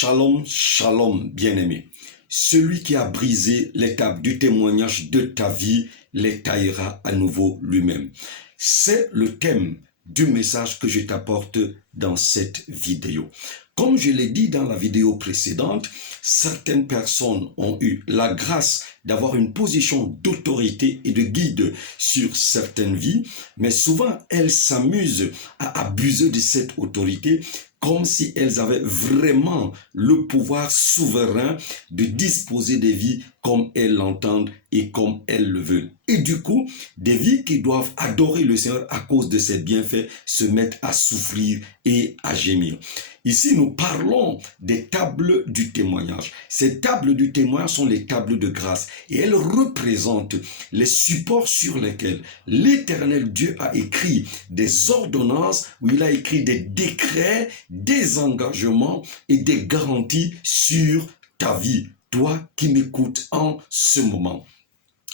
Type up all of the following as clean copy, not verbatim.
Shalom, shalom, bien-aimé. Celui qui a brisé les tables du témoignage de ta vie les taillera à nouveau lui-même. C'est le thème du message que je t'apporte dans cette vidéo. Comme je l'ai dit dans la vidéo précédente, certaines personnes ont eu la grâce d'avoir une position d'autorité et de guide sur certaines vies, mais souvent elles s'amusent à abuser de cette autorité comme si elles avaient vraiment le pouvoir souverain de disposer des vies comme elles l'entendent et comme elles le veulent. Et du coup, des vies qui doivent adorer le Seigneur à cause de ses bienfaits se mettent à souffrir et à gémir. Ici, nous parlons des tables du témoignage. Ces tables du témoignage sont les tables de grâce et elles représentent les supports sur lesquels l'Éternel Dieu a écrit des ordonnances, où il a écrit des décrets, des engagements et des garanties sur ta vie, toi qui m'écoutes en ce moment.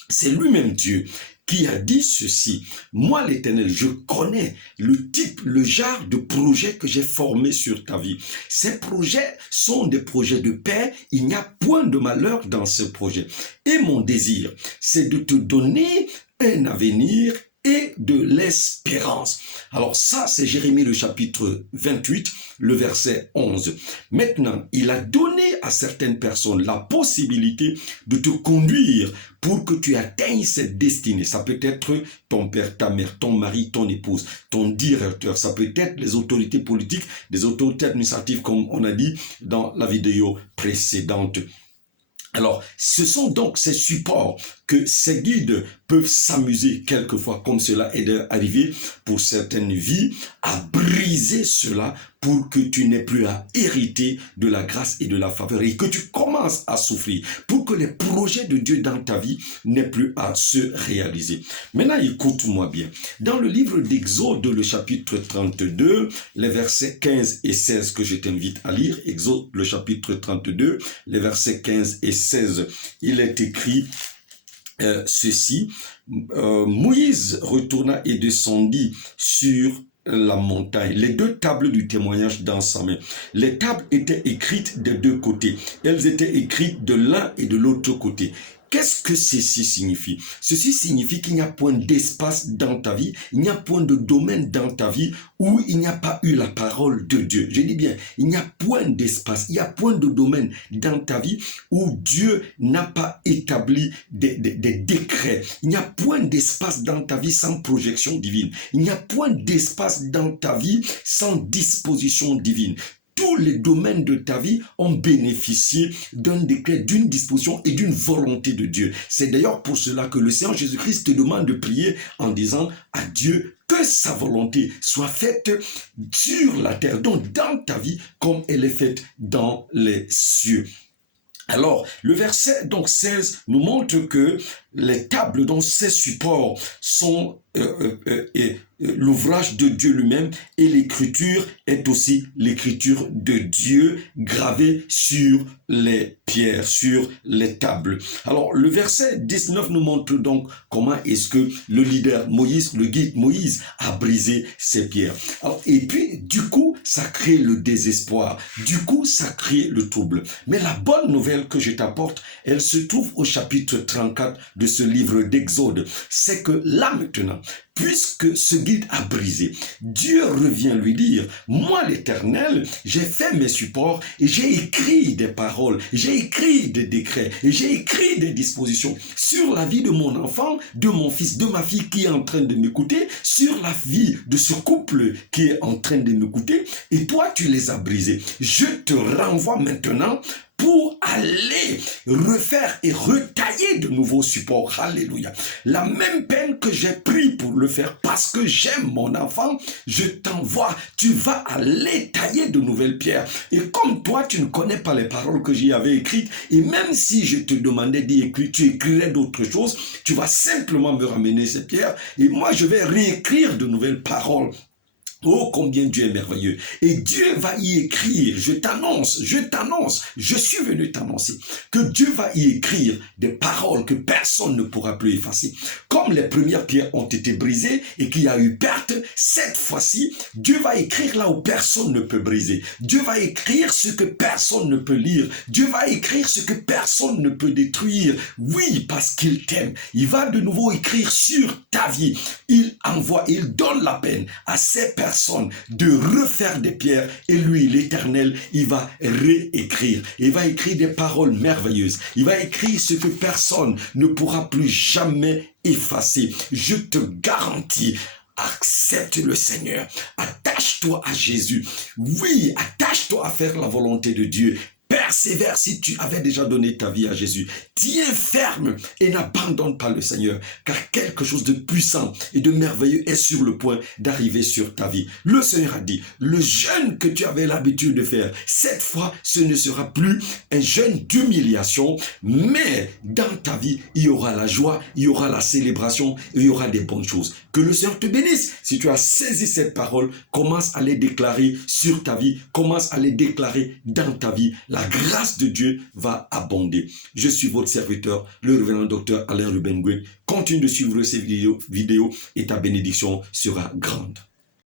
C'est lui-même Dieu qui a dit ceci. Moi, l'Éternel, je connais le type, le genre de projet que j'ai formé sur ta vie. Ces projets sont des projets de paix. Il n'y a point de malheur dans ces projets. Et mon désir, c'est de te donner un avenir et de l'espérance. Alors ça, c'est Jérémie le chapitre 28, le verset 11. Maintenant, il a donné à certaines personnes la possibilité de te conduire pour que tu atteignes cette destinée. Ça peut être ton père, ta mère, ton mari, ton épouse, ton directeur. Ça peut être les autorités politiques, des autorités administratives, comme on a dit dans la vidéo précédente. Alors, ce sont donc ces supports que ces guides peuvent s'amuser quelquefois, comme cela est arrivé pour certaines vies, à briser cela pour que tu n'aies plus à hériter de la grâce et de la faveur et que tu commences à souffrir, pour que les projets de Dieu dans ta vie n'aient plus à se réaliser. Maintenant, écoute-moi bien. Dans le livre d'Exode, le chapitre 32, les versets 15 et 16 que je t'invite à lire, Exode, le chapitre 32, les versets 15 et 16, il est écrit ceci. Moïse retourna et descendit sur la montagne, les deux tables du témoignage dans sa main. Les tables étaient écrites des deux côtés. Elles étaient écrites de l'un et de l'autre côté. Qu'est-ce que ceci signifie? Ceci signifie qu'il n'y a point d'espace dans ta vie, il n'y a point de domaine dans ta vie où il n'y a pas eu la parole de Dieu. Je dis bien, il n'y a point d'espace, il n'y a point de domaine dans ta vie où Dieu n'a pas établi des décrets. Il n'y a point d'espace dans ta vie sans projection divine. Il n'y a point d'espace dans ta vie sans disposition divine. Tous les domaines de ta vie ont bénéficié d'un décret, d'une disposition et d'une volonté de Dieu. C'est d'ailleurs pour cela que le Seigneur Jésus-Christ te demande de prier en disant à Dieu que sa volonté soit faite sur la terre, donc dans ta vie, comme elle est faite dans les cieux. Alors, le verset donc 16 nous montre que les tables, dont ces supports sont l'ouvrage de Dieu lui-même et l'écriture est aussi l'écriture de Dieu gravée sur les pierres, sur les tables. Alors, le verset 19 nous montre donc comment est-ce que le leader Moïse, le guide Moïse, a brisé ces pierres. Alors, et puis, du coup, ça crée le désespoir. Du coup, ça crée le trouble. Mais la bonne nouvelle que je t'apporte, elle se trouve au chapitre 34 de ce livre d'Exode. C'est que là maintenant, puisque ce guide a brisé, Dieu revient lui dire, moi l'Éternel, j'ai fait mes supports et j'ai écrit des paroles, j'ai écrit des décrets et j'ai écrit des dispositions sur la vie de mon enfant, de mon fils, de ma fille qui est en train de m'écouter, sur la vie de ce couple qui est en train de m'écouter et toi tu les as brisés. Je te renvoie maintenant pour aller refaire et retailler de nouveaux supports. Alléluia. La même peine que j'ai pris pour le faire parce que j'aime mon enfant, je t'envoie. Tu vas aller tailler de nouvelles pierres. Et comme toi, tu ne connais pas les paroles que j'y avais écrites, et même si je te demandais d'y écrire, tu écrirais d'autres choses, tu vas simplement me ramener ces pierres et moi, je vais réécrire de nouvelles paroles. Oh, combien Dieu est merveilleux. Et Dieu va y écrire, je t'annonce, je suis venu t'annoncer que Dieu va y écrire des paroles que personne ne pourra plus effacer. Comme les premières pierres ont été brisées et qu'il y a eu perte, cette fois-ci, Dieu va écrire là où personne ne peut briser. Dieu va écrire ce que personne ne peut lire. Dieu va écrire ce que personne ne peut détruire. Oui, parce qu'il t'aime. Il va de nouveau écrire sur ta vie. Il donne la peine à ces personnes de refaire des pierres et lui, l'Éternel, il va réécrire. Il va écrire des paroles merveilleuses. Il va écrire ce que personne ne pourra plus jamais effacer. Je te garantis. Accepte le Seigneur. Attache-toi à Jésus. Oui, attache-toi à faire la volonté de Dieu. Persévère si tu avais déjà donné ta vie à Jésus. Tiens ferme et n'abandonne pas le Seigneur, car quelque chose de puissant et de merveilleux est sur le point d'arriver sur ta vie. Le Seigneur a dit, le jeûne que tu avais l'habitude de faire, cette fois, ce ne sera plus un jeûne d'humiliation, mais dans ta vie, il y aura la joie, il y aura la célébration, et il y aura des bonnes choses. Que le Seigneur te bénisse. Si tu as saisi cette parole, commence à les déclarer sur ta vie, commence à les déclarer dans ta vie. La grâce de Dieu va abonder. Je suis votre serviteur, le révérend docteur Alain Ruben Gouin. Continue de suivre ces vidéos et ta bénédiction sera grande.